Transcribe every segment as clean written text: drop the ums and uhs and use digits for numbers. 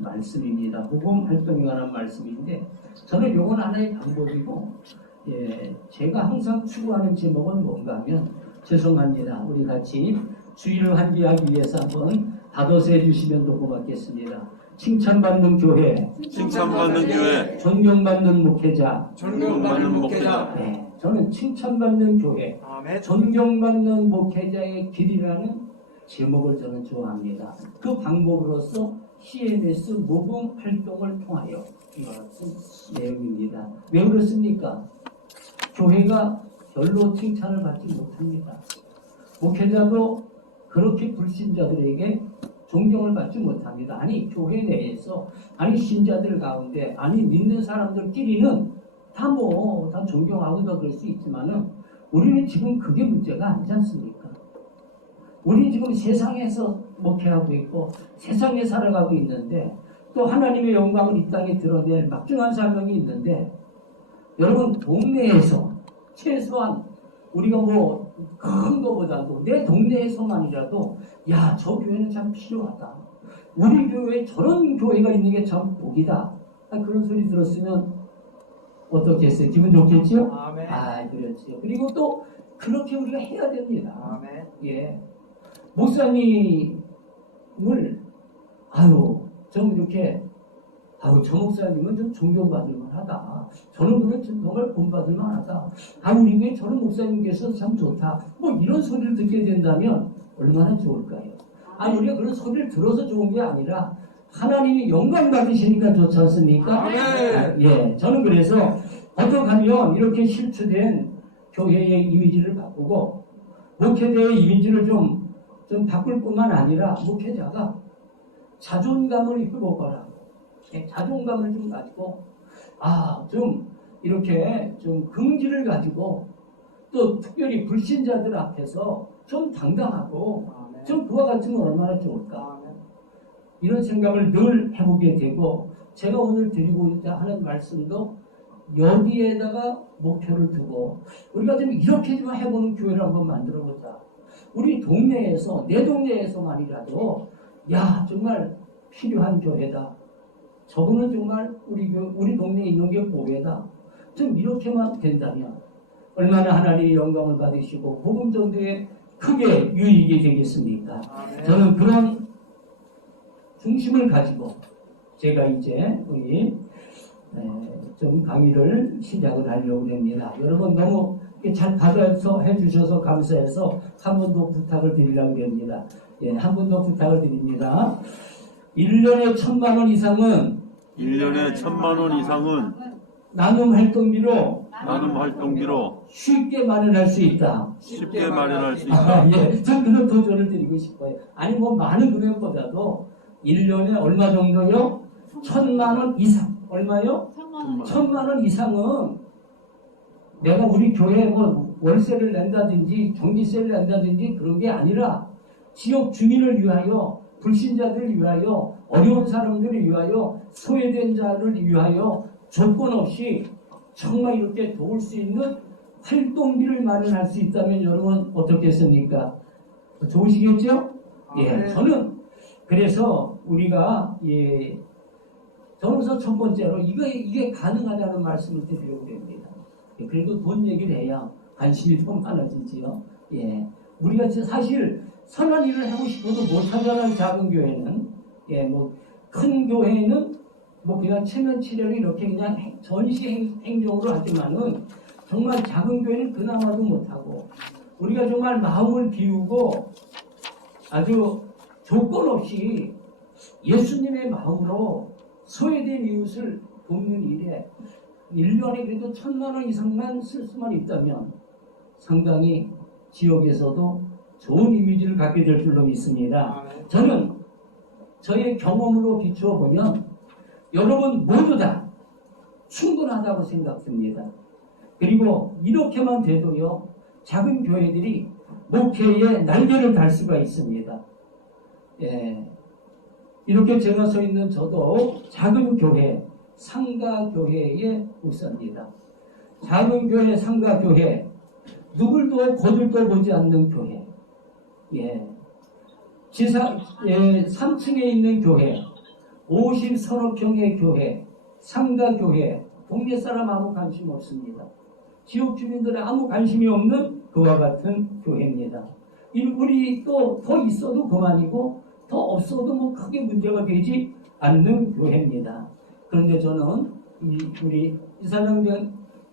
말씀입니다. 복음 활동에 관한 말씀인데 저는 이건 하나의 방법이고 제가 항상 추구하는 제목은 뭔가 하면 죄송합니다. 우리 같이 주의를 환기하기 위해서 한번 다도서 해주시면 더 고맙겠습니다. 칭찬받는 교회, 존경받는 목회자, 저는 칭찬받는 교회, 존경받는 목회자의 길이라는 제목을 저는 좋아합니다. 그 방법으로서 CMS 모금 활동을 통하여 이와 같은 내용입니다. 왜 그렇습니까? 교회가 별로 칭찬을 받지 못합니다. 목회자도 그렇게 불신자들에게 존경을 받지 못합니다. 아니 교회 내에서 신자들 가운데 믿는 사람들끼리는 다 존경하고 다 그럴 수 있지만은 우리는 지금 그게 문제가 아니지 않습니까? 우리 지금 세상에서 목회하고 있고 세상에 살아가고 있는데 또 하나님의 영광을 이 땅에 드러낼 막중한 사명이 있는데 여러분 동네에서 최소한 우리가 큰 거보다도 내 동네에서만이라도 저 교회는 참 필요하다. 우리 교회에 저런 교회가 있는 게 참 복이다. 그런 소리 들었으면 어떻겠어요? 기분 좋겠죠? 아멘. 그렇죠. 그리고 또 그렇게 우리가 해야 됩니다. 아멘. 예. 목사님을 좀 이렇게 저 목사님은 좀 존경받을 만하다. 저런 분은 정말 본받을 만하다. 우리 교회 저런 목사님께서 참 좋다. 이런 소리를 듣게 된다면 얼마나 좋을까요? 우리가 그런 소리를 들어서 좋은 게 아니라 하나님이 영광 받으시니까 좋지 않습니까? 저는 그래서 어떻게 하면 이렇게 실추된 교회의 이미지를 바꾸고 목회자의 이미지를 좀 바꿀 뿐만 아니라 목회자가 자존감을 회복하라고 자존감을 좀 가지고 좀 이렇게 좀 긍지를 가지고 또 특별히 불신자들 앞에서 좀 당당하고 좀 그와 같으면 얼마나 좋을까 이런 생각을 늘 해보게 되고 제가 오늘 드리고자 하는 말씀도 여기에다가 목표를 두고 우리가 좀 이렇게 좀 해보는 교회를 한번 만들어보자. 우리 동네에서 내 동네에서만이라도 정말 필요한 교회다. 저분은 정말 우리 동네에 있는 게 보배다. 좀 이렇게만 된다면 얼마나 하나님의 영광을 받으시고 복음 전도에 크게 유익이 되겠습니까? 저는 그런 중심을 가지고 제가 이제 좀 강의를 시작을 하려고 합니다. 여러분 너무 잘 받아서 해주셔서 감사해서 한 번 더 부탁을 드리려고 합니다. 한 번 더 부탁을 드립니다. 1년에 1,000만 원 이상은 나눔 활동비로 쉽게 마련할 수 있다. 전 그런 도전을 드리고 싶어요. 많은 금액보다도 1년에 얼마 정도요? 1,000만 원 이상. 얼마요? 1,000만 원 이상은 내가 우리 교회에 월세를 낸다든지 전기세를 낸다든지 그런 게 아니라 지역 주민을 위하여 불신자들을 위하여 어려운 사람들을 위하여 소외된 자를 위하여 조건 없이 정말 이렇게 도울 수 있는 활동비를 마련할 수 있다면 여러분 어떻겠습니까? 좋으시겠죠? 저는 그래서 우리가 저는 우선 첫 번째로 이게 가능하다는 말씀을 드리려고 합니다. 그리고 돈 얘기를 해야 관심이 더 많아지지요. 우리가 사실 선한 일을 하고 싶어도 못하잖아요. 작은 교회는. 큰 교회는 그냥 체면 치료를 이렇게 그냥 전시 행정으로 하지만은 정말 작은 교회는 그나마도 못하고 우리가 정말 마음을 비우고 아주 조건 없이 예수님의 마음으로 소외된 이웃을 돕는 일에 1년에 그래도 1,000만 원 이상만 쓸 수만 있다면 상당히 지역에서도 좋은 이미지를 갖게 될 줄로 믿습니다. 저는 저의 경험으로 비추어 보면 여러분 모두 다 충분하다고 생각됩니다. 그리고 이렇게만 돼도요 작은 교회들이 목회에 날개를 달 수가 있습니다. 이렇게 제가 서 있는 저도 작은 교회 상가교회의 목사입니다. 작은 교회 상가교회 누굴도 거들떠 보지 않는 교회 3층에 있는 교회 50서너 평의 교회, 상가교회, 동네 사람 아무 관심 없습니다. 지역 주민들의 아무 관심이 없는 그와 같은 교회입니다. 우리 또 더 있어도 그만이고 더 없어도 뭐 크게 문제가 되지 않는 교회입니다. 그런데 저는 우리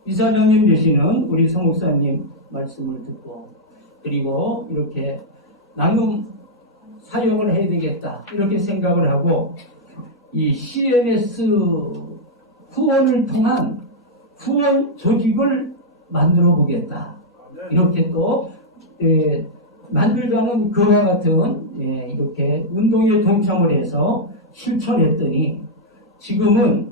이사장님 되시는 우리 서목사님 말씀을 듣고 그리고 이렇게 나눔 사역을 해야 되겠다 이렇게 생각을 하고 이 CMS 후원을 통한 후원 조직을 만들어 보겠다 이렇게 또 만들자는 그와 같은 이렇게 운동에 동참을 해서 실천했더니 지금은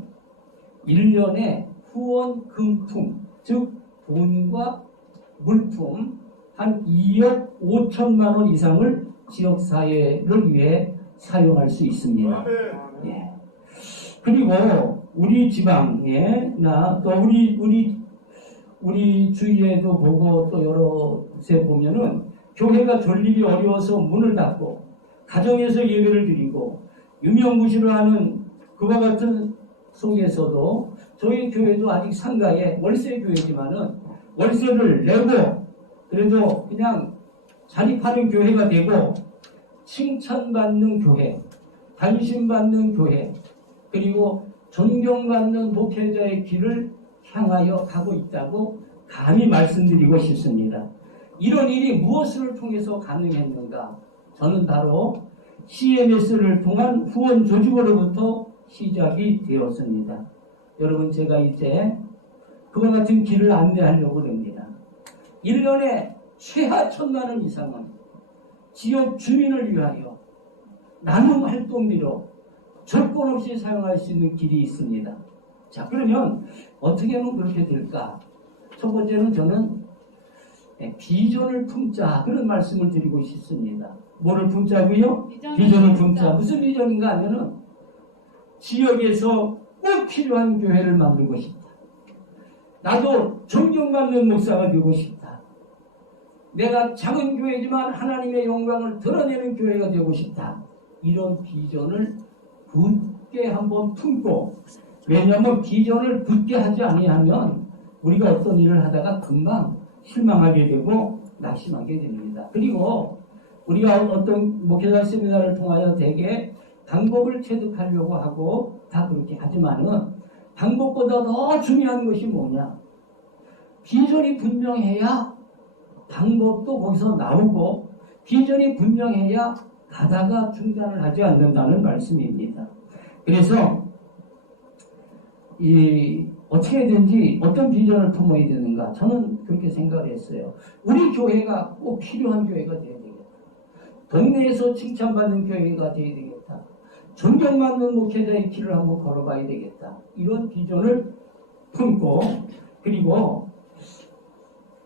1년에 후원 금품 즉 돈과 물품 한 2억 5천만 원 이상을 지역사회를 위해 사용할 수 있습니다. 예. 그리고 우리 지방에 또 우리 주위에도 보고 또 여러 곳에 보면은 교회가 존립이 어려워서 문을 닫고 가정에서 예배를 드리고 유명무실을 하는 그와 같은 속에서도 저희 교회도 아직 상가에 월세 교회지만은 월세를 내고 그래도 그냥 자립하는 교회가 되고 칭찬받는 교회, 관심받는 교회, 그리고 존경받는 목회자의 길을 향하여 가고 있다고 감히 말씀드리고 싶습니다. 이런 일이 무엇을 통해서 가능했는가? 저는 바로 CMS를 통한 후원 조직으로부터 시작이 되었습니다. 여러분 제가 이제 그와 같은 길을 안내하려고 합니다. 1년에 최하 1,000만 원 이상은 지역 주민을 위하여 나눔 활동비로 조건 없이 사용할 수 있는 길이 있습니다. 자, 그러면 어떻게 하면 그렇게 될까? 첫 번째는 저는 비전을 품자 그런 말씀을 드리고 싶습니다. 뭐를 품자고요? 비전을 품자. 무슨 비전인가 하면은 지역에서 꼭 필요한 교회를 만들고 싶다. 나도 존경받는 목사가 되고 싶다. 내가 작은 교회지만 하나님의 영광을 드러내는 교회가 되고 싶다. 이런 비전을 굳게 한번 품고, 왜냐하면 비전을 굳게 하지 아니하면 우리가 어떤 일을 하다가 금방 실망하게 되고 낙심하게 됩니다. 그리고 우리가 어떤 목회자 세미나를 통하여 대개 방법을 체득하려고 하고 다 그렇게 하지만은 방법보다 더 중요한 것이 뭐냐? 비전이 분명해야 방법도 거기서 나오고 비전이 분명해야 가다가 중단을 하지 않는다는 말씀입니다. 그래서 어떻게든지 어떤 비전을 품어야 되는가 저는 그렇게 생각을 했어요. 우리 교회가 꼭 필요한 교회가 되어야 되겠다. 동네에서 칭찬받는 교회가 되어야 되겠다. 존경받는 목회자의 길을 한번 걸어봐야 되겠다. 이런 비전을 품고 그리고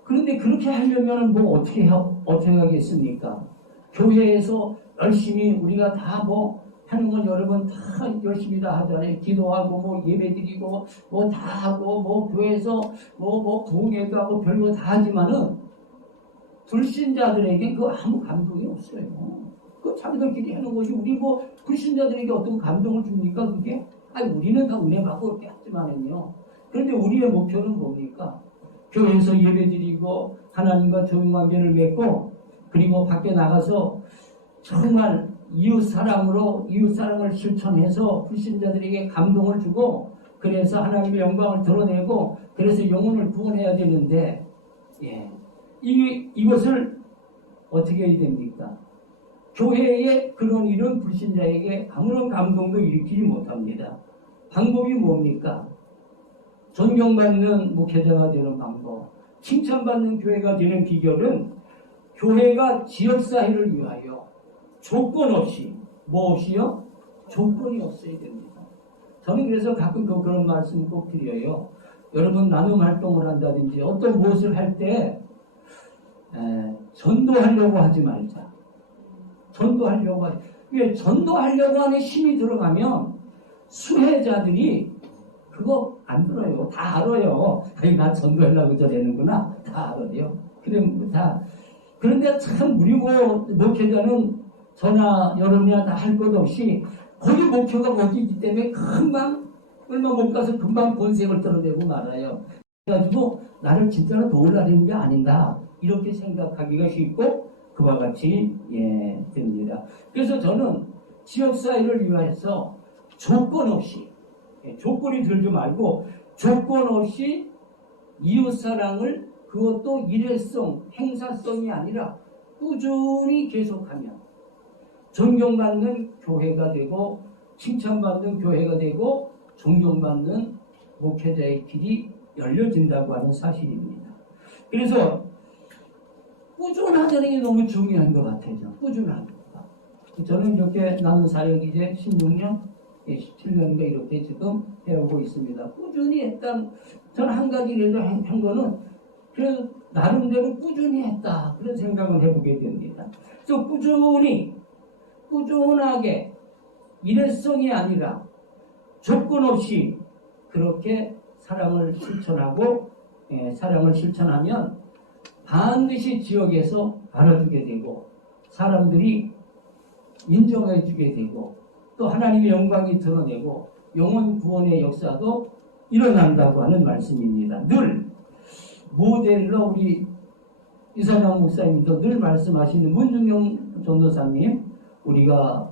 그런데 그렇게 하려면 뭐 어떻게 하겠습니까? 교회에서 열심히 우리가 다 하는 건 여러분 다 열심히 다 하잖아요. 기도하고 예배드리고 다 하고 교회에서 부흥회도 하고 별거 다 하지만은 불신자들에게 그 아무 감동이 없어요. 그 자기들끼리 하는 것이 우리 불신자들에게 어떤 감동을 줍니까 그게? 아니 우리는 다 은혜 받고 그렇게 하지만은요. 그런데 우리의 목표는 뭡니까? 교회에서 예배드리고 하나님과 좋은 관계를 맺고 그리고 밖에 나가서 정말 이웃사랑을 실천해서 불신자들에게 감동을 주고 그래서 하나님의 영광을 드러내고 그래서 영혼을 구원해야 되는데 이것을 어떻게 해야 됩니까? 교회의 그런 일은 불신자에게 아무런 감동도 일으키지 못합니다. 방법이 뭡니까? 존경받는 목회자가 되는 방법, 칭찬받는 교회가 되는 비결은 교회가 지역사회를 위하여 조건 없이 없이요? 조건이 없어야 됩니다. 저는 그래서 가끔 그런 말씀 꼭 드려요. 여러분 나눔 활동을 한다든지 어떤 무엇을 할 때 전도하려고 하지 말자. 전도하려고 하는 힘이 들어가면 수혜자들이 그거 안 들어요. 다 알아요. 나 전도하려고 저러는구나. 다 알아요. 그런데 참 우리 목회자는 저나 여러분이나 다 할 것 없이 거기 목표가 거기이기 때문에 금방 얼마 못 가서 금방 본색을 드러내고 말아요. 그래가지고 나를 진짜로 도우려는 게 아닌가 이렇게 생각하기가 쉽고 그와 같이 됩니다. 그래서 저는 지역사회를 위해서 조건 없이 조건이 들지 말고 조건 없이 이웃사랑을 그것도 일회성 행사성이 아니라 꾸준히 계속하면 존경받는 교회가 되고 칭찬받는 교회가 되고 존경받는 목회자의 길이 열려진다고 하는 사실입니다. 그래서 꾸준하다는 게 너무 중요한 것 같아요. 꾸준한 것. 저는 이렇게 나눈 사역 이제 16년, 17년인가 이렇게 지금 해오고 있습니다. 꾸준히 했던, 저는 한 가지라도 한 거는 그래서 나름대로 꾸준히 했다. 그런 생각을 해보게 됩니다. 그래서 꾸준하게 일회성이 아니라 조건 없이 그렇게 사랑을 실천하면 반드시 지역에서 알아주게 되고 사람들이 인정해주게 되고 또 하나님의 영광이 드러내고 영혼 구원의 역사도 일어난다고 하는 말씀입니다. 늘 모델로 우리 이사장 목사님도 늘 말씀하시는 문중영 전도사님 우리가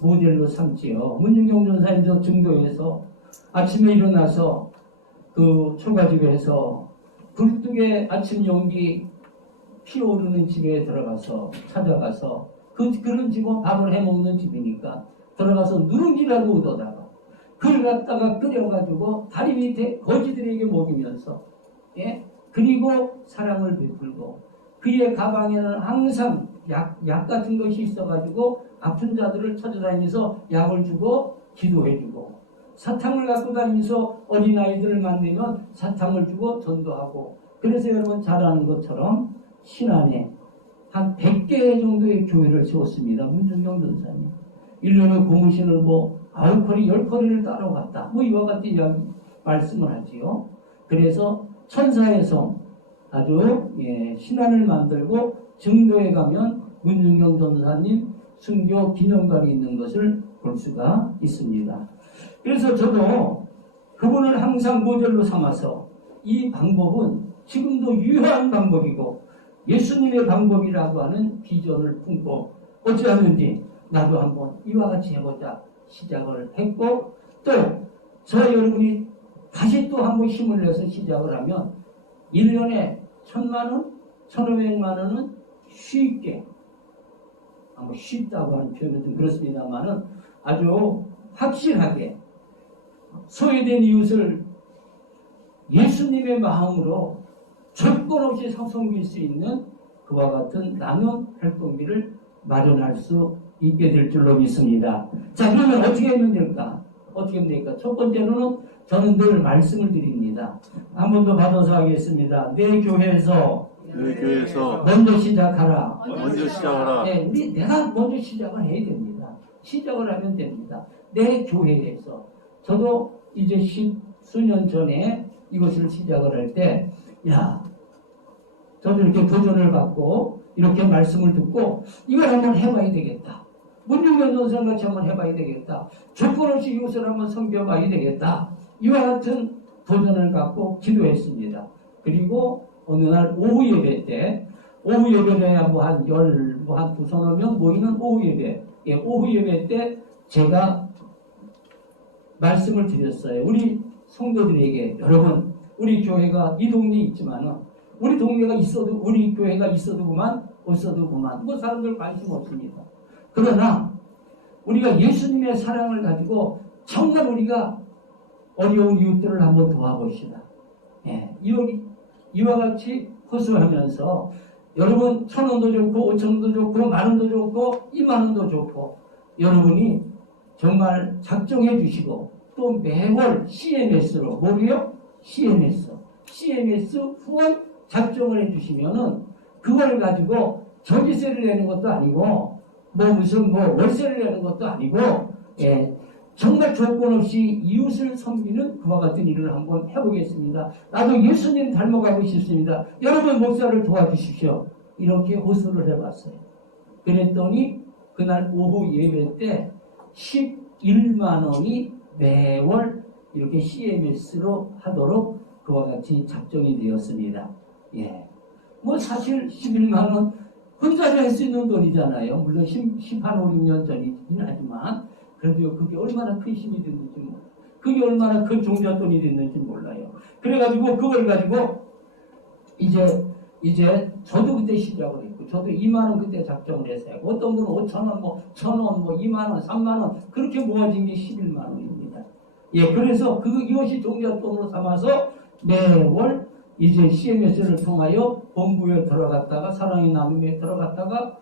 모델로 삼지요. 문중영 전도사님도 증도에서 아침에 일어나서 그 초가집에서 굴뚝에 아침 연기 피어오르는 집에 들어가서 찾아가서 그런 집은 밥을 해먹는 집이니까 들어가서 누룽지라도 얻어다가 그걸 갖다가 끓여가지고 다리 밑에 거지들에게 먹이면서 그리고 사랑을 베풀고 그의 가방에는 항상 약 같은 것이 있어가지고 아픈 자들을 찾아다니면서 약을 주고 기도해주고 사탕을 갖고 다니면서 어린아이들을 만나면 사탕을 주고 전도하고 그래서 여러분 잘 아는 것처럼 신안에 한 100개 정도의 교회를 세웠습니다. 문중영 전사님. 1년에 고무신을 9커리, 10커리를 따러 갔다. 이와 같은 이야기 말씀을 하지요. 그래서 천사의 성 아주 신안을 만들고 증도에 가면 문중영 전사님 순교 기념관이 있는 것을 볼 수가 있습니다. 그래서 저도 그분을 항상 모델로 삼아서 이 방법은 지금도 유효한 방법이고 예수님의 방법이라고 하는 비전을 품고 어찌하는지 나도 한번 이와 같이 해보자 시작을 했고 또 저 여러분이 다시 또 한번 힘을 내서 시작을 하면 1년에 1,000만원, 1,500만원은 쉽게 쉽다고 하는 표현은 좀 그렇습니다만은 아주 확실하게 소외된 이웃을 예수님의 마음으로 조건 없이 섬길 수 있는 그와 같은 나눔 활동비를 마련할 수 있게 될 줄로 믿습니다. 자, 그러면 어떻게 하면 될까? 첫 번째로는 저는 늘 말씀을 드립니다. 한 번 더 받아서 하겠습니다. 내 교회에서 먼저 시작하라. 내가 먼저 시작을 해야 됩니다. 시작을 하면 됩니다. 내 교회에서. 저도 이제 수년 전에 이것을 시작을 할 때, 저도 이렇게 도전을 받고, 이렇게 말씀을 듣고, 이걸 한번 해봐야 되겠다. 문중현 전사님 같이 한번 해봐야 되겠다. 조건 없이 이것을 한번 섬겨봐야 되겠다. 이와 같은 도전을 갖고 기도했습니다. 그리고 어느 날 오후 예배 때, 오후 예배에 한 두서너 명 모이는 오후 예배. 오후 예배 때 제가 말씀을 드렸어요. 우리 성도들에게, 여러분, 우리 교회가 이 동네에 있지만은, 우리 동네가 있어도, 우리 교회가 있어도 그만, 없어도 그만. 사람들 관심 없습니다. 그러나, 우리가 예수님의 사랑을 가지고 정말 우리가 어려운 이웃들을 한번 도와봅시다. 이와 같이 호소하면서, 여러분, 1,000원도 좋고, 5,000원도 좋고, 10,000원도 좋고, 20,000원도 좋고, 여러분이 정말 작정해 주시고, 또 매월 CMS로, 뭐래요? CMS 후원 작정을 해 주시면은, 그걸 가지고 전기세를 내는 것도 아니고, 월세를 내는 것도 아니고, 정말 조건 없이 이웃을 섬기는 그와 같은 일을 한번 해보겠습니다. 나도 예수님 닮아가고 싶습니다. 여러분 목사를 도와주십시오. 이렇게 호소를 해봤어요. 그랬더니 그날 오후 예배 때 11만 원이 매월 이렇게 CMS로 하도록 그와 같이 작정이 되었습니다. 예. 뭐 사실 11만 원 혼자서 할 수 있는 돈이잖아요. 물론 10한 5, 6년 전이긴 하지만 그래도 그게 얼마나 큰 힘이 됐는지 몰라요. 그게 얼마나 큰 종잣돈이 됐는지 몰라요. 그래가지고 그걸 가지고 이제 저도 그때 시작을 했고 저도 2만 원 그때 작정을 했어요. 어떤 분은 5천 원, 뭐 1,000원, 뭐 2만 원, 3만 원 그렇게 모아진 게 11만 원입니다. 예, 그래서 이것이 종잣돈으로 삼아서 매월 이제 CMS를 통하여 본부에 들어갔다가 사랑의 나눔에 들어갔다가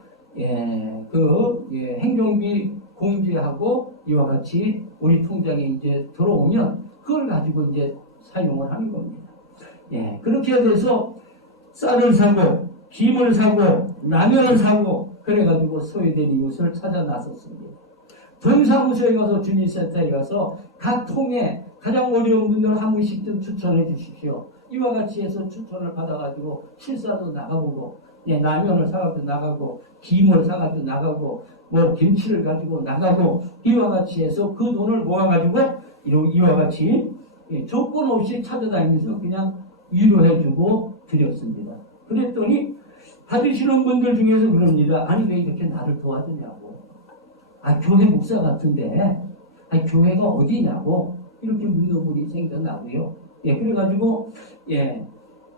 행정비 공제하고 이와 같이 우리 통장에 이제 들어오면 그걸 가지고 이제 사용을 하는 겁니다. 예, 그렇게 돼서 쌀을 사고 김을 사고 라면을 사고 그래가지고 소외된 이웃을 찾아 나섰습니다. 동사무소에 가서 주민센터에 가서 각 통에 가장 어려운 분들 한 분씩 좀 추천해 주십시오. 이와 같이 해서 추천을 받아가지고 실사도 나가보고 라면을 사가지고 나가고 김을 사가지고 나가고 뭐 김치를 가지고 나가고 이와 같이 해서 그 돈을 모아가지고 이와 같이 조건 없이 찾아다니면서 그냥 위로해주고 드렸습니다. 그랬더니 받으시는 분들 중에서 그럽니다. 아니 왜 이렇게 나를 도와주냐고. 교회 목사 같은데 교회가 어디냐고 이렇게 묻는 분이 생겨나고요. 그래가지고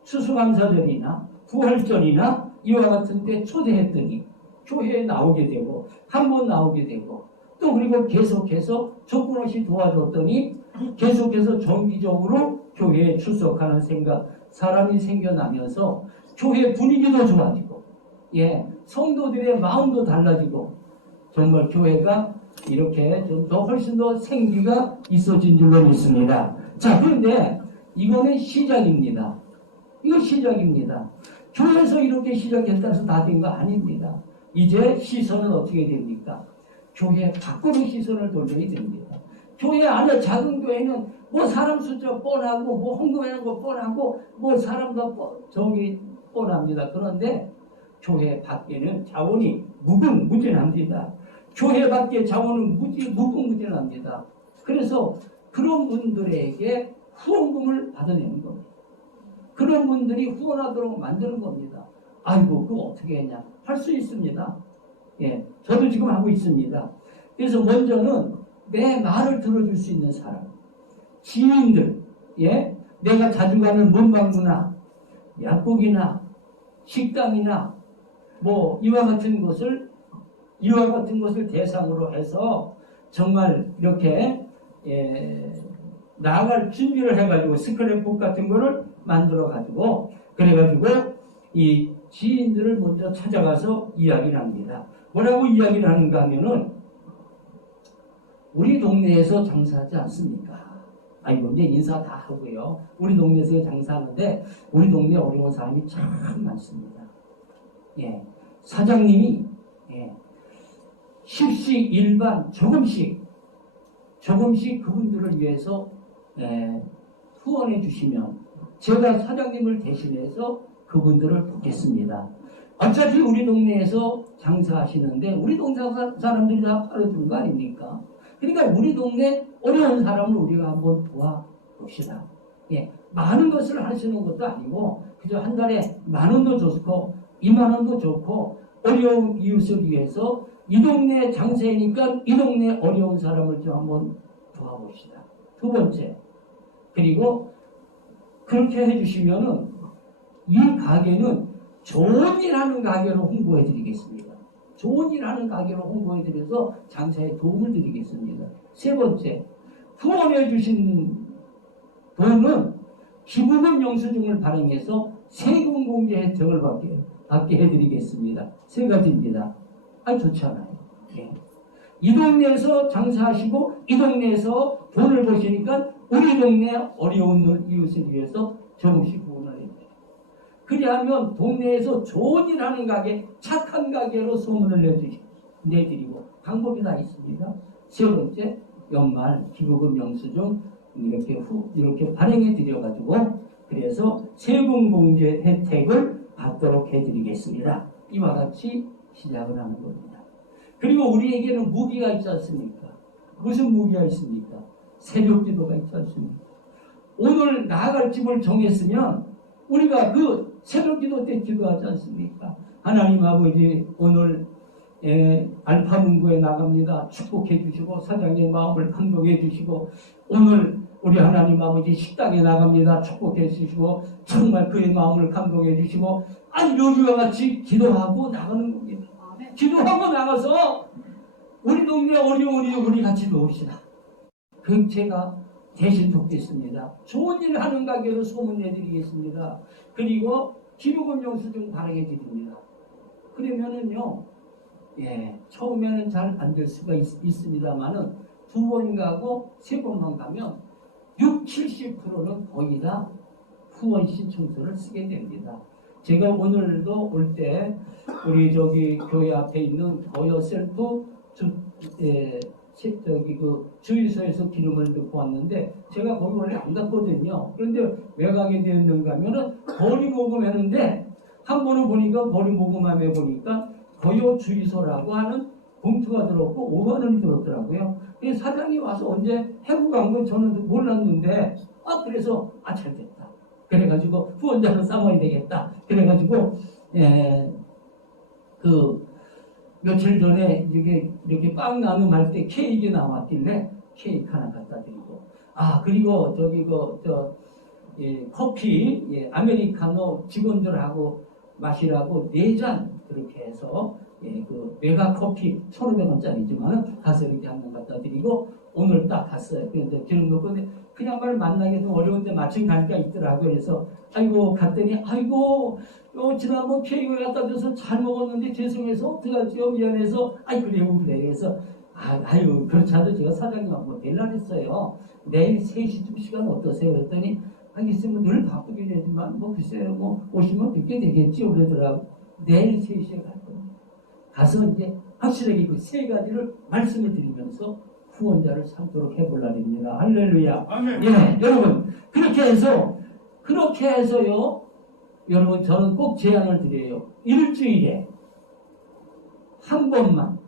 추수감사절이나 부활절이나 이와 같은 데 초대했더니 교회에 나오게 되고 한 번 나오게 되고 또 그리고 계속해서 조건 없이 도와줬더니 계속해서 정기적으로 교회에 출석하는 사람이 생겨나면서 교회 분위기도 좋아지고 성도들의 마음도 달라지고 정말 교회가 이렇게 좀 더 훨씬 더 생기가 있어진 줄로 믿습니다. 자, 그런데 이거는 시작입니다. 이거 시작입니다. 교회에서 이렇게 시작했다 해서 다 된 거 아닙니다. 이제 시선은 어떻게 됩니까? 교회 밖으로 시선을 돌려야 됩니다. 교회 안에 작은 교회는 뭐 사람 숫자 뻔하고 뭐 헌금하는 거 뻔하고 뭐 사람도 정이 뻔합니다. 그런데 교회 밖에는 자원이 무궁무진합니다. 교회 밖에 자원은 무궁무진합니다. 그래서 그런 분들에게 후원금을 받아내는 겁니다. 그런 분들이 후원하도록 만드는 겁니다. 아이고 그거 어떻게 했냐 할 수 있습니다. 저도 지금 하고 있습니다. 그래서 먼저는 내 말을 들어줄 수 있는 사람, 지인들, 내가 자주 가는 문방구나 약국이나 식당이나 뭐 이와 같은 것을 대상으로 해서 정말 이렇게 나아갈 준비를 해가지고 스크랩북 같은 거를 만들어가지고 그래가지고 이 지인들을 먼저 찾아가서 이야기를 합니다. 뭐라고 이야기를 하는가 하면은 우리 동네에서 장사하지 않습니까? 이제 인사 다 하고요. 우리 동네에서 장사하는데 우리 동네에 어려운 사람이 참 많습니다. 사장님이 십식 일반 조금씩 그분들을 위해서 후원해 주시면 제가 사장님을 대신해서 그분들을 돕겠습니다. 어차피 우리 동네에서 장사하시는데 우리 동네 사람들이 다 팔아주는 거 아닙니까? 그러니까 우리 동네 어려운 사람을 우리가 한번 도와봅시다. 많은 것을 하시는 것도 아니고 그저 한 달에 10,000원도 좋고 20,000원도 좋고 어려운 이웃을 위해서 이 동네 장사니까 이 동네 어려운 사람을 좀 한번 도와봅시다. 두 번째, 그리고 그렇게 해주시면은 이 가게는 좋은 일 하는 가게로 홍보해드리겠습니다. 좋은 일 하는 가게로 홍보해드려서 장사에 도움을 드리겠습니다. 세 번째, 후원해주신 돈은 기부금 영수증을 발행해서 세금 공제 혜택을 받게 해드리겠습니다. 세 가지입니다. 좋잖아요. 이 동네에서 장사하시고 이 동네에서 돈을 버시니까 우리 동네 어려운 이웃을 위해서 조금씩 후원을 해주세요. 그리하면 동네에서 좋은 일 하는 가게, 착한 가게로 소문을 내드리고 방법이 다 있습니다. 세 번째, 연말 기부금 영수증 이렇게 발행해 드려가지고 그래서 세금 공제 혜택을 받도록 해드리겠습니다. 이와 같이 시작을 하는 겁니다. 그리고 우리에게는 무기가 있지 않습니까? 무슨 무기가 있습니까? 새벽 기도가 있지 않습니까? 오늘 나아갈 집을 정했으면 우리가 그 새벽 기도 때 기도하지 않습니까? 하나님 아버지, 오늘 알파 문구에 나갑니다. 축복해 주시고 사장의 마음을 감동해 주시고, 오늘 우리 하나님 아버지 식당에 나갑니다. 축복해 주시고 정말 그의 마음을 감동해 주시고, 아니 여기와 같이 기도하고 나가는 겁니다. 기도하고 나가서 우리 동네 어려우니 우리 같이 놓읍시다. 그 제가 대신 돕겠습니다. 좋은 일 하는 가게로 소문내드리겠습니다. 그리고 기록은 영수증 발행해 드립니다. 그러면은요, 처음에는 잘 안 될 수가 있습니다만은 두 번 가고 세 번만 가면 60~70%는 거의 다 후원 신청서를 쓰게 됩니다. 제가 오늘도 올 때 우리 저기 교회 앞에 있는 더여 셀프 그 주유소에서 기름을 넣고 왔는데, 제가 거기 원래 안 갔거든요. 그런데 왜 가게 되었는가 하면은 거리 모금했는데, 한 번은 보니까 거리 모금함에 보니까 더여 주유소라고 하는 봉투가 들었고 5만 원이 들었더라고요. 그래서 사장이 와서 언제 해고 간 건 저는 몰랐는데, 그래서 잘 됐다. 그래가지고 후원자를 삼아야 되겠다. 그래가지고 그 며칠 전에 이렇게 빵 나눔할 때 케이크 나왔길래 케이크 하나 갖다 드리고, 그리고 저기 커피 아메리카노 직원들하고 마시라고 4잔 그렇게 해서 그 메가 커피 1,500원짜리지만 가서 이렇게 한 번 갖다 드리고, 오늘 딱 갔어요. 그런데 기름 넣고, 그냥 말 만나기 좀 어려운데 마침 가니까 있더라고요. 그래서 갔더니 지난번 케이크를 갖다 줘서 잘 먹었는데 죄송해서 어떡하지요? 미안해서 그래요. 그래서 그렇지 않아도 제가 사장님하고 낼라 했어요. 내일 3시 2시간 어떠세요? 그랬더니 있으면 늘 바쁘긴 하지만 글쎄요, 오시면 뵙게 되겠지요. 그러더라고. 내일 3시에 갈 겁니다. 가서 이제 확실하게 그 세 가지를 말씀을 드리면서 후원자를 삼도록 해볼랍니다. 할렐루야. 여러분, 그렇게 해서요, 여러분, 저는 꼭 제안을 드려요. 일주일에 한 번만,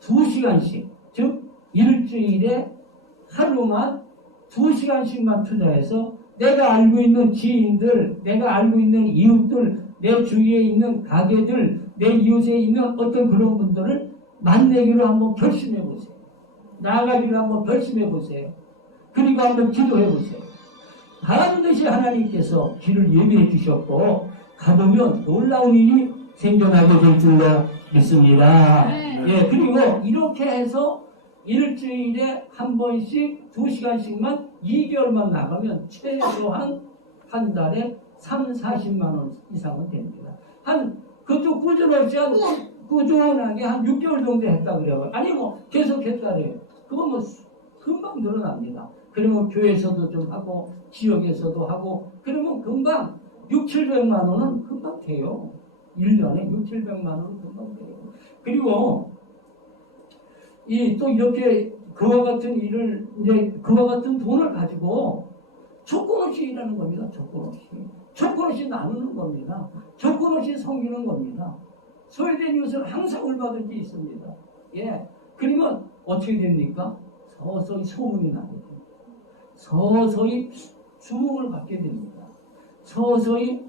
2시간씩, 즉 일주일에 하루만 2시간씩만 투자해서 내가 알고 있는 지인들, 내가 알고 있는 이웃들, 내 주위에 있는 가게들, 내 이웃에 있는 어떤 그런 분들을 만나기로 한번 결심해 보세요. 나아가기로 한번 결심해 보세요. 그리고 한번 기도해 보세요. 반드시 하나님께서 길을 예비해 주셨고, 가보면 놀라운 일이 생겨나게 될 줄로 믿습니다. 그리고 이렇게 해서 일주일에 한 번씩 2시간씩만 2개월만 나가면 최소한 한 달에 30~40만 원 이상은 됩니다. 그것도 꾸준하게 한 6개월 정도 했다 그래요. 계속 했다 그래요. 그건 금방 늘어납니다. 그러면 교회에서도 좀 하고 지역에서도 하고, 그러면 금방 600~700만 원은 금방 돼요. 1년에 600~700만 원은 금방 돼요. 그리고 또 이렇게 그와 같은 일을, 그와 같은 돈을 가지고 조건 없이 일하는 겁니다. 조건 없이 나누는 겁니다. 조건 없이 섬기는 겁니다. 소외된 이웃은 항상 얼마든지 있습니다. 그러면 어떻게 됩니까? 서서히 소문이 나게 됩니다. 서서히 주목을 받게 됩니다. 서서히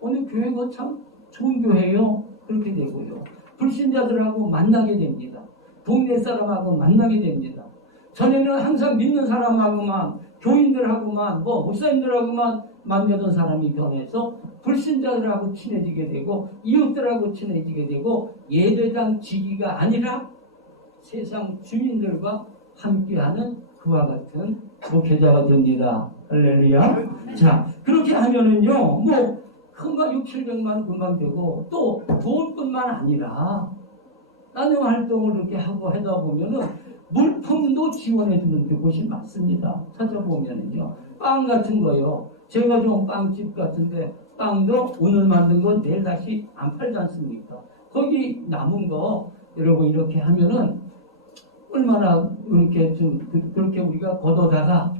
오늘 교회가 참 좋은 교회요. 그렇게 되고요. 불신자들하고 만나게 됩니다. 동네 사람하고 만나게 됩니다. 전에는 항상 믿는 사람하고만, 교인들하고만, 목사님들하고만 만나던 사람이 변해서 불신자들하고 친해지게 되고, 이웃들하고 친해지게 되고, 예배당 지기가 아니라 세상 주민들과 함께하는 그와 같은 목회자가 됩니다. 할렐루야. 자, 그렇게 하면은요, 금방 600~700만 금방 되고, 또 돈뿐만 아니라 다른 활동을 이렇게 하고 하다 보면은 물품도 지원해 주는 곳이 많습니다. 찾아보면은요, 빵 같은 거요. 제가 좀 빵집 같은데 빵도 오늘 만든 건 내일 다시 안 팔지 않습니까? 거기 남은 거 여러분 이렇게 하면은 얼마나 그렇게 우리가 걷어다가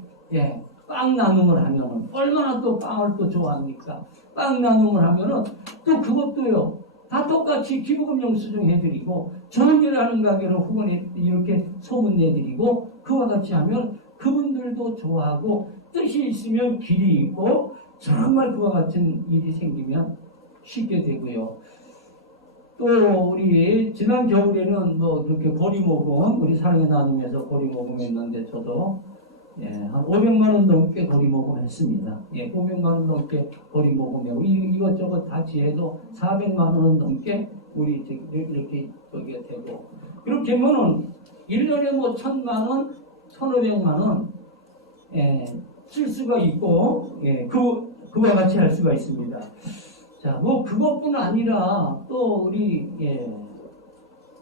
빵 나눔을 하면은 얼마나 또 빵을 또 좋아합니까? 빵 나눔을 하면은 또 그것도요, 다 똑같이 기부금 영수증 해드리고 좋은 일 하는 가게로 후원해 이렇게 소문 내드리고 그와 같이 하면 그분들도 좋아하고 뜻이 있으면 길이 있고 정말 그와 같은 일이 생기면 쉽게 되고요. 또 우리 지난 겨울에는 뭐 이렇게 거리 모금 우리 사랑의 나눔에서 거리 모금했는데 저도 한 500만 원 넘게 거리 모금했습니다. 500만 원 넘게 거리 모금하고 이것저것 다 지해도 400만 원 넘게 우리 이렇게 저기가 되고 그렇게 하면은 1년에 뭐 1,000만 원, 1,500만 원 쓸 수가 있고 그와 같이 할 수가 있습니다. 자, 뭐 그것뿐 아니라 또 우리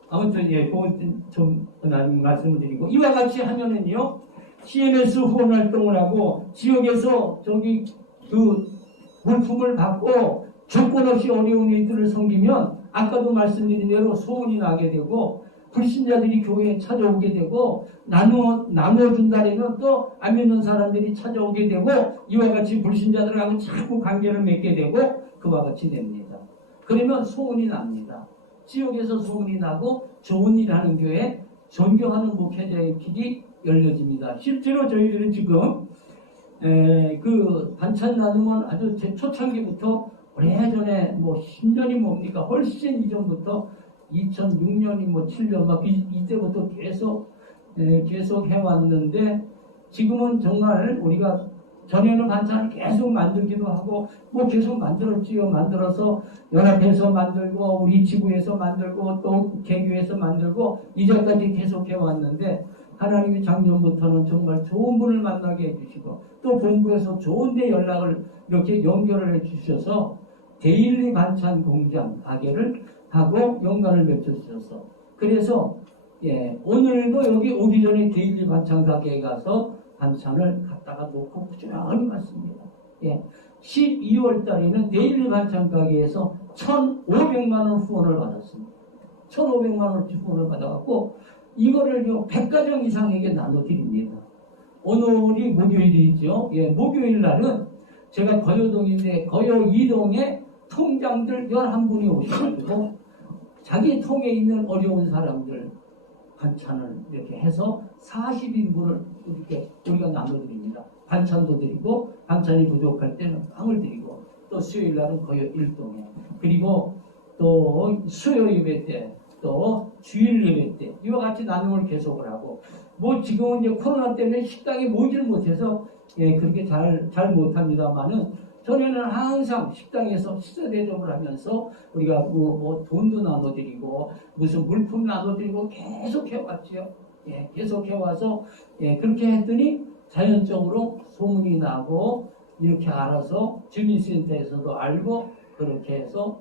아무튼 그건 좀 나중에 말씀을 드리고 이와 같이 하면은요 CNS 후원 활동을 하고 지역에서 저기 그 물품을 받고 조건 없이 어려운 이들을 섬기면 아까도 말씀드린 대로 소문이 나게 되고 불신자들이 교회에 찾아오게 되고 나눠준다면 또 안 믿는 사람들이 찾아오게 되고 이와 같이 불신자들하고 자꾸 관계를 맺게 되고 그와 같이 됩니다. 그러면 소문이 납니다. 지역에서 소문이 나고 좋은 일 하는 교회 존경하는 목회자의 길이 열려집니다. 실제로 저희들은 지금 그 반찬 나눔은 아주 제 초창기부터 오래전에 뭐 10년이 뭡니까 훨씬 이전부터 2006년이 뭐 7년 막 이때부터 계속 해왔는데 지금은 정말 우리가 전에는 반찬을 계속 만들기도 하고 뭐 계속 만들었지요. 만들어서 연합해서 만들고 우리 지구에서 만들고 또 개교에서 만들고 이제까지 계속 해왔는데 하나님이 작년부터는 정말 좋은 분을 만나게 해주시고 또 본부에서 좋은데 연락을 이렇게 연결을 해주셔서 데일리 반찬 공장 가게를 하고 연관을 맺어주셔서 그래서 오늘도 여기 오기 전에 데일리 반찬 가게에 가서 반찬을 갖다가 놓고 꾸준히 맞습니다. 12월 달에는 데일리 반찬 가게에서 1,500만 원 후원을 받았습니다. 1,500만 원치 후원을 받아갖고 이거를요 100가정 이상에게 나눠드립니다. 오늘이 목요일이죠. 목요일 날은 제가 거여동인데 거여 2동에 통장들 11분이 오셔가지고 자기 통에 있는 어려운 사람들 반찬을 이렇게 해서 40인분을 이렇게 우리가 나눠드립니다. 반찬도 드리고 반찬이 부족할 때는 빵을 드리고 또 수요일 날은 거여 1동에 그리고 또 수요 예배 때 또 주일 예배 때 이와 같이 나눔을 계속을 하고 뭐 지금은 이제 코로나 때문에 식당에 모이질 못해서 그렇게 잘 못합니다만은 전에는 항상 식당에서 식사 대접을 하면서 우리가 뭐 돈도 나눠드리고 무슨 물품 나눠드리고 계속 해왔죠. 계속 해와서 그렇게 했더니 자연적으로 소문이 나고 이렇게 알아서 주민센터에서도 알고 그렇게 해서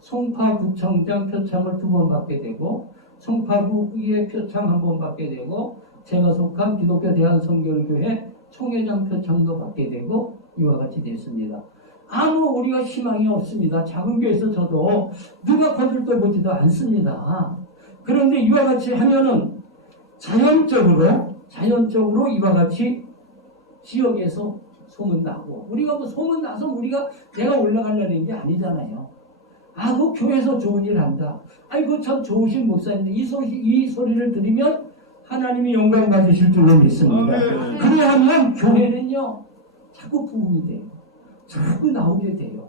송파구청장 표창을 2번 받게 되고 송파구의 표창 1번 받게 되고 제가 속한 기독교 대한선교교회 총회장 표창도 받게 되고 이와 같이 됐습니다. 아무 우리가 희망이 없습니다. 작은 교회에서 저도 누가 거들떠 보지도 않습니다. 그런데 이와 같이 하면은 자연적으로 이와 같이 지역에서 소문나고 우리가 뭐 소문나서 우리가 내가 올라가려는 게 아니잖아요. 그 교회에서 좋은 일 한다. 아이고 참 좋으신 목사님들 이 소리를 들으면 하나님이 영광 받으실 줄로 믿습니다. 그래야하면 교회는요 자꾸 부흥이 돼요. 자꾸 나오게 돼요.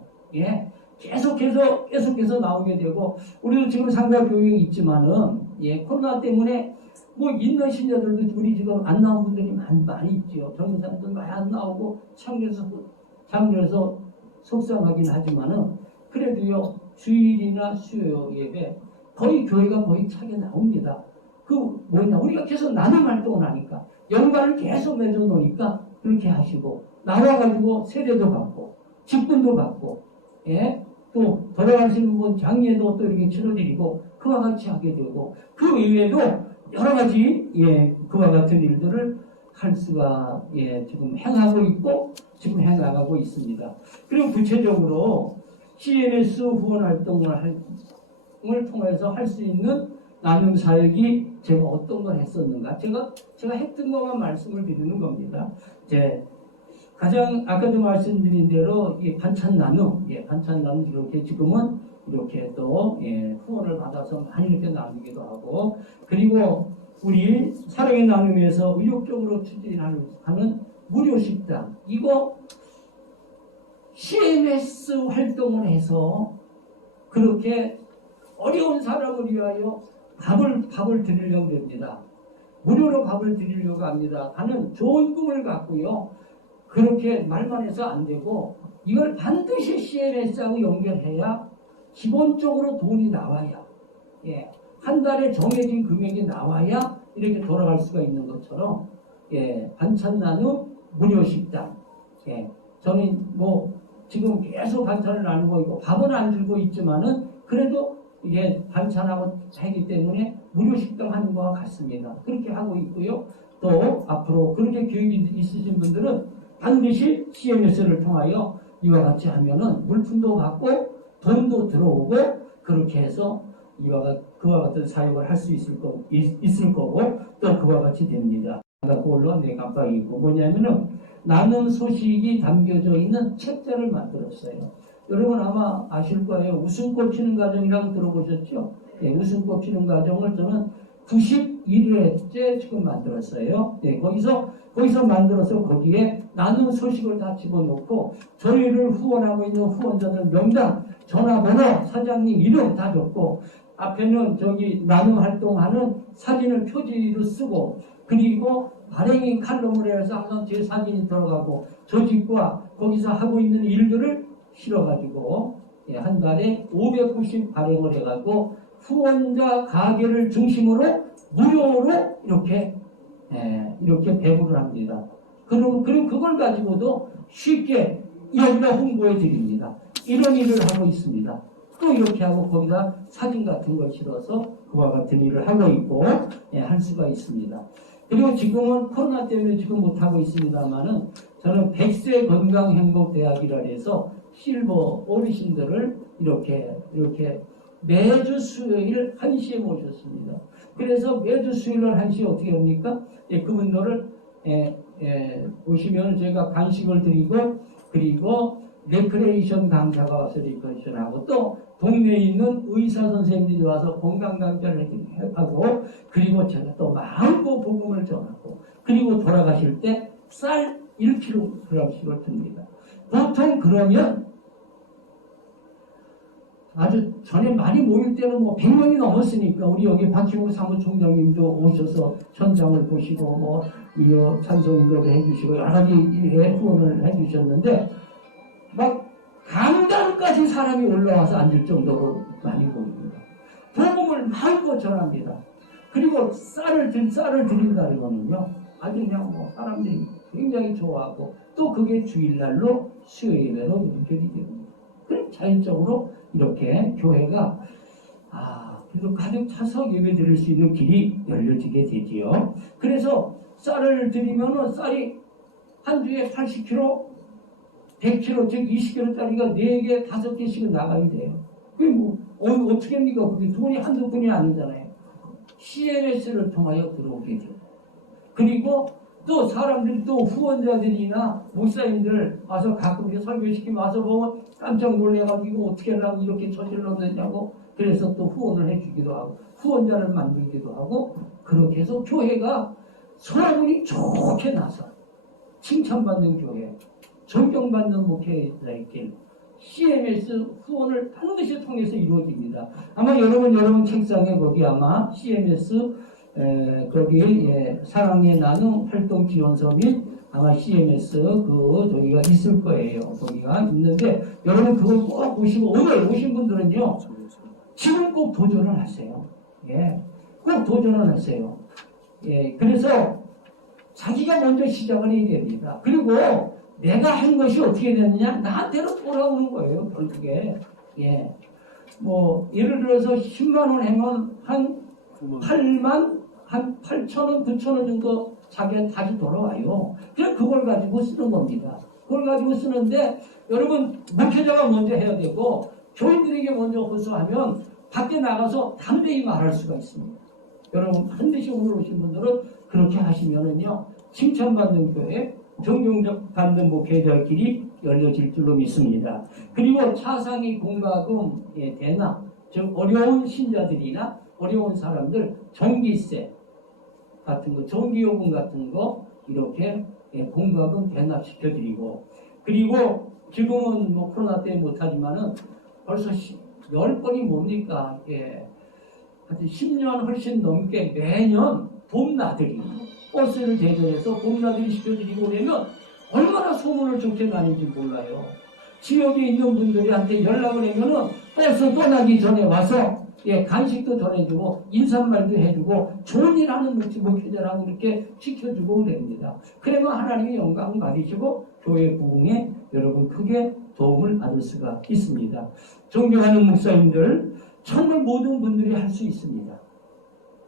계속해서 나오게 되고 우리도 지금 상가교육이 있지만은 코로나 때문에 뭐 있는 신자들도 우리 지금 안 나온 분들이 많이 있죠. 젊은 사람들 많이 안 나오고 참여해서 속상하긴 하지만은 그래도요 주일이나 수요 예배 거의 교회가 거의 차게 나옵니다. 우리가 계속 나눔 활동을 하니까 연관을 계속 맺어 놓으니까 그렇게 하시고 나와가지고 세례도 받고 직분도 받고 또 돌아가시는 분 장례도 또 이렇게 치러드리고 그와 같이 하게 되고 그 이외에도 여러 가지 그와 같은 일들을 할 수가 지금 행하고 있고 지금 행하고 있습니다. 그리고 구체적으로 CNS 후원 활동을 통해서 할 수 있는 나눔 사역이 제가 어떤 걸 했었는가 제가 했던 것만 말씀을 드리는 겁니다. 가장 아까도 말씀드린 대로 반찬 나눔 이렇게 지금은 이렇게 또 후원을 받아서 많이 이렇게 나누기도 하고, 그리고 우리 사랑의 나눔에서 의욕적으로 추진하는 무료 식당, 이거 CMS 활동을 해서 그렇게 어려운 사람을 위하여 밥을 드리려고 합니다. 무료로 밥을 드리려고 합니다. 하는 좋은 꿈을 갖고요. 그렇게 말만 해서 안 되고 이걸 반드시 CMS하고 연결해야 기본적으로 돈이 나와야, 한 달에 정해진 금액이 나와야 이렇게 돌아갈 수가 있는 것처럼, 반찬 나눔 무료 식당, 저는 뭐 지금 계속 반찬을 나누고 있고 밥은 안 들고 있지만은 그래도 이게 반찬하고 하기 때문에 무료 식당 하는 거와 같습니다. 그렇게 하고 있고요. 또 앞으로 그렇게 계획이 있으신 분들은 반드시 CMS를 통하여 이와 같이 하면은 물품도 받고 돈도 들어오고 그렇게 해서 그와 같은 사역을 할 수 있을 거고 또 그와 같이 됩니다. 그걸로 내 깜빡이고 뭐냐면은 나눔 소식이 담겨져 있는 책자를 만들었어요. 여러분 아마 아실 거예요. 웃음꽃 피는 가정이라고 들어보셨죠? 웃음꽃 피는 가정을 저는 91회째 지금 만들었어요. 거기서 만들어서 거기에 나눔 소식을 다 집어넣고 저희를 후원하고 있는 후원자들 명단, 전화번호, 사장님 이름 다 적고 앞에는 저기 나눔 활동하는 사진을 표지로 쓰고 그리고 발행인 칼럼을 해서 항상 제 사진이 들어가고 조직과 거기서 하고 있는 일들을 실어가지고 한 달에 590 발행을 해가지고 후원자 가게를 중심으로 무료로 이렇게 배부를 합니다. 그럼 그걸 가지고도 쉽게 여기다 홍보해 드립니다. 이런 일을 하고 있습니다. 또 이렇게 하고 거기다 사진 같은 걸 실어서 그와 같은 일을 하고 있고 할 수가 있습니다. 그리고 지금은 코로나 때문에 지금 못하고 있습니다만은 저는 100세 건강행복대학이라 해서 실버 어르신들을 이렇게 매주 수요일 1시에 모셨습니다. 그래서 매주 수요일 1시에 어떻게 합니까? 그분들을 오시면 저희가 간식을 드리고 그리고 레크레이션 강사가 와서 레크레이션하고 또 동네에 있는 의사 선생님들이 와서 건강 강좌를 하고 그리고 제가 또 마음껏 복음을 전하고 그리고 돌아가실 때 쌀 1kg씩을 듭니다. 보통 그러면 아주 전에 많이 모일 때는 뭐 100명이 넘었으니까 우리 여기 박희웅 사무총장님도 오셔서 현장을 보시고 찬송인도도 해주시고 여러 가지 후원을 해주셨는데 막 강단까지 사람이 올라와서 앉을 정도로 많이 보입니다. 복음을 마음껏 전합니다. 그리고 쌀을 드린다는 거는요 아주 그냥 사람들이 굉장히 좋아하고 또 그게 주일날로 수요예배로 연결이 됩니다. 그럼 자연적으로 이렇게 교회가 그래도 가득 차서 예배 드릴 수 있는 길이 열려지게 되지요. 그래서 쌀을 드리면은 쌀이 한 주에 80kg, 100kg, 즉 20kg짜리가 4개, 5개씩은 나가야 돼요. 그게 어떻게 합니까? 그게 돈이 한두 푼이 아니잖아요. CMS를 통하여 들어오게 돼요. 그리고 또 사람들이 또 후원자들이나 목사님들 와서 가끔 이렇게 설교시키면 와서 보면 깜짝 놀래가지고 어떻게 하려고 이렇게 저질렀느냐고 그래서 또 후원을 해주기도 하고 후원자를 만들기도 하고 그렇게 해서 교회가 소문이 좋게 나서 칭찬받는 교회, 존경받는 목회자의 길, CMS 후원을 반드시 통해서 이루어집니다. 아마 여러분 책상에 거기 아마 CMS 거기 사랑의 나눔 활동 지원서 및 아마 CMS 저기가 있을 거예요. 거기가 있는데 여러분 그걸 꼭 보시고 오늘 오신 분들은요 지금 꼭 도전을 하세요. 꼭 도전을 하세요. 그래서 자기가 먼저 시작을 해야 됩니다. 그리고 내가 한 것이 어떻게 됐느냐 나한테로 돌아오는 거예요. 결국에 예를 들어서 10만 원 하면 한 8,000원, 9,000원 정도 자기한테 다시 돌아와요. 그냥 그걸 가지고 쓰는 겁니다. 그걸 가지고 쓰는데 여러분 목회자가 먼저 해야 되고 교인들에게 먼저 호소하면 밖에 나가서 담대히 말할 수가 있습니다. 여러분 반드시 오늘 오신 분들은 그렇게 하시면은요 칭찬받는 교회, 존경받는 목회자의 길이 열려질 줄로 믿습니다. 그리고 차상위 공과금의 대납, 즉 어려운 신자들이나 어려운 사람들 전기세 같은 거, 전기요금 같은 거 이렇게 공과금 대납시켜드리고, 그리고 지금은 뭐 코로나 때문에 못하지만은 벌써 10번이 뭡니까? 하여튼 10년 훨씬 넘게 매년 봄나들이 버스를 대절해서 봄나들이 시켜드리고 그러면 얼마나 소문을 좋게 나는지 몰라요. 지역에 있는 분들한테 연락을 하면은 버스 떠나기 전에 와서 간식도 전해주고 인사말도 해주고 좋은 일 하는 목회자라고 이렇게 시켜주고 그럽니다. 그러면 하나님의 영광을 받으시고 교회 부흥에 여러분 크게 도움을 받을 수가 있습니다. 존경하는 목사님들, 정말 모든 분들이 할 수 있습니다.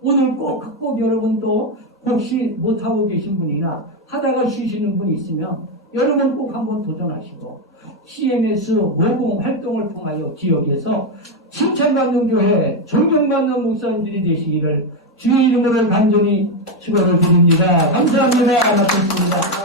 오늘 꼭 여러분 또 혹시 못하고 계신 분이나 하다가 쉬시는 분이 있으면 여러분 꼭 한번 도전하시고 CMS 모금 활동을 통하여 지역에서 칭찬받는 교회, 존경받는 목사님들이 되시기를 주의 이름으로 간절히 축원을 드립니다. 감사합니다. 고맙습니다.